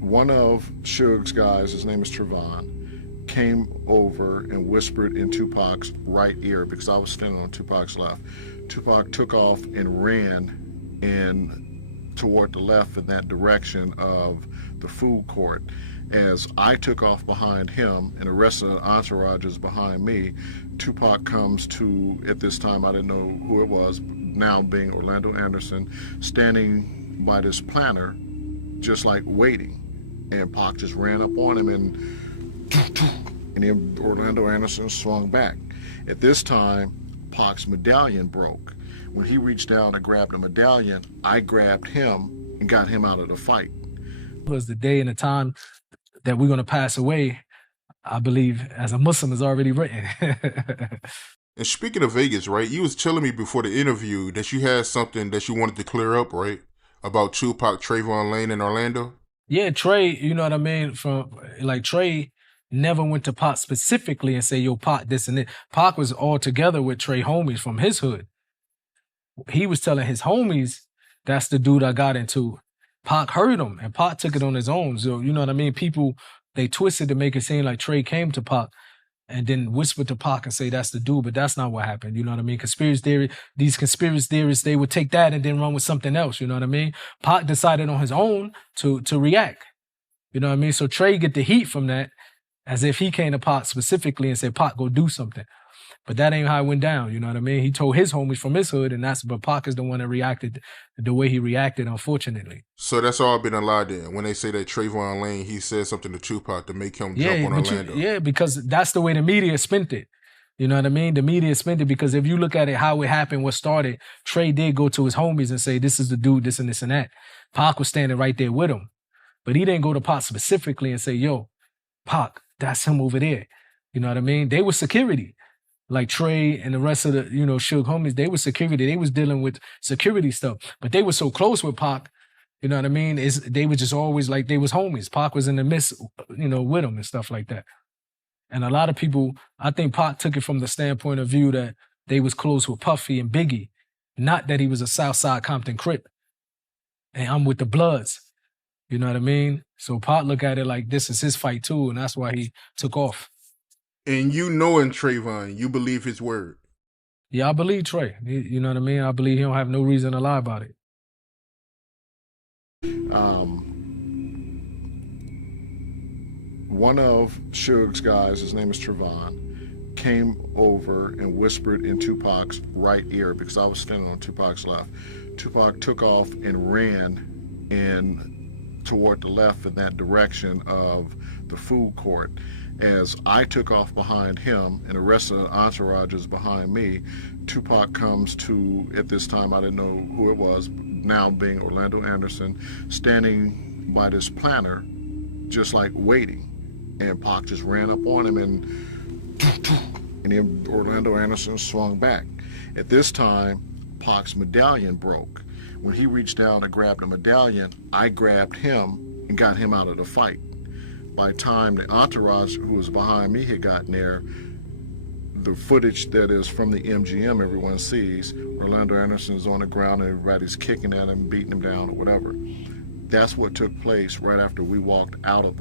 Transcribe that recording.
One of Suge's guys, his name is Trevon, came over and whispered in Tupac's right ear because I was standing on Tupac's left. Tupac took off and ran in toward the left in that direction of the food court. As I took off behind him and the rest of the entourage is behind me, Tupac comes to, at this time I didn't know who it was, now being Orlando Anderson, standing by this planter, just like waiting. And Pac just ran up on him and then Orlando Anderson swung back. At this time, Pac's medallion broke. When he reached down and grabbed the medallion, I grabbed him and got him out of the fight. It was the day and the time that we're going to pass away, I believe, as a Muslim is already written. And speaking of Vegas, right, you was telling me before the interview that you had something that you wanted to clear up, right, about Tupac, Trayvon Lane in Orlando? Yeah, Trey, you know what I mean? Trey never went to Pac specifically and say, yo, Pac, this and that. Pac was all together with Trey homies from his hood. He was telling his homies, that's the dude I got into. Pac heard him, and Pac took it on his own. So, you know what I mean? People, they twisted to make it seem like Trey came to Pac and then whispered to Pac and say, that's the dude, but that's not what happened. You know what I mean? These conspiracy theorists, they would take that and then run with something else. You know what I mean? Pac decided on his own to react. You know what I mean? So Trey get the heat from that as if he came to Pac specifically and said, Pac, go do something. But that ain't how it went down. You know what I mean? He told his homies from his hood, but Pac is the one that reacted the way he reacted, unfortunately. So that's all been a lie then. When they say that Trayvon Lane, he said something to Tupac to make him jump on Orlando. Because that's the way the media spent it. You know what I mean? The media spent it because if you look at it, how it happened, what started, Trey did go to his homies and say, this is the dude, this and this and that. Pac was standing right there with him. But he didn't go to Pac specifically and say, yo, Pac, that's him over there. You know what I mean? They were security. Like Trey and the rest of the, Suge homies, they were security. They was dealing with security stuff. But they were so close with Pac, you know what I mean? They were just always like they was homies. Pac was in the midst, with them and stuff like that. And a lot of people, I think Pac took it from the standpoint of view that they was close with Puffy and Biggie, not that he was a Southside Compton Crip. And I'm with the Bloods. You know what I mean? So Pac look at it like this is his fight too, and that's why he took off. And you knowing Trayvon, you believe his word? Yeah, I believe Trey. You know what I mean? I believe he don't have no reason to lie about it. One of Suge's guys, his name is Trevon, came over and whispered in Tupac's right ear because I was standing on Tupac's left. Tupac took off and ran in toward the left in that direction of the food court. As I took off behind him and the rest of the entourage is behind me, Tupac comes to, at this time I didn't know who it was, now being Orlando Anderson, standing by this planter, just like waiting. And Pac just ran up on him and then Orlando Anderson swung back. At this time, Pac's medallion broke. When he reached down and grabbed the medallion, I grabbed him and got him out of the fight. By the time the entourage who was behind me had gotten there, the footage that is from the MGM everyone sees, Orlando Anderson's on the ground and everybody's kicking at him, beating him down or whatever. That's what took place right after we walked out of the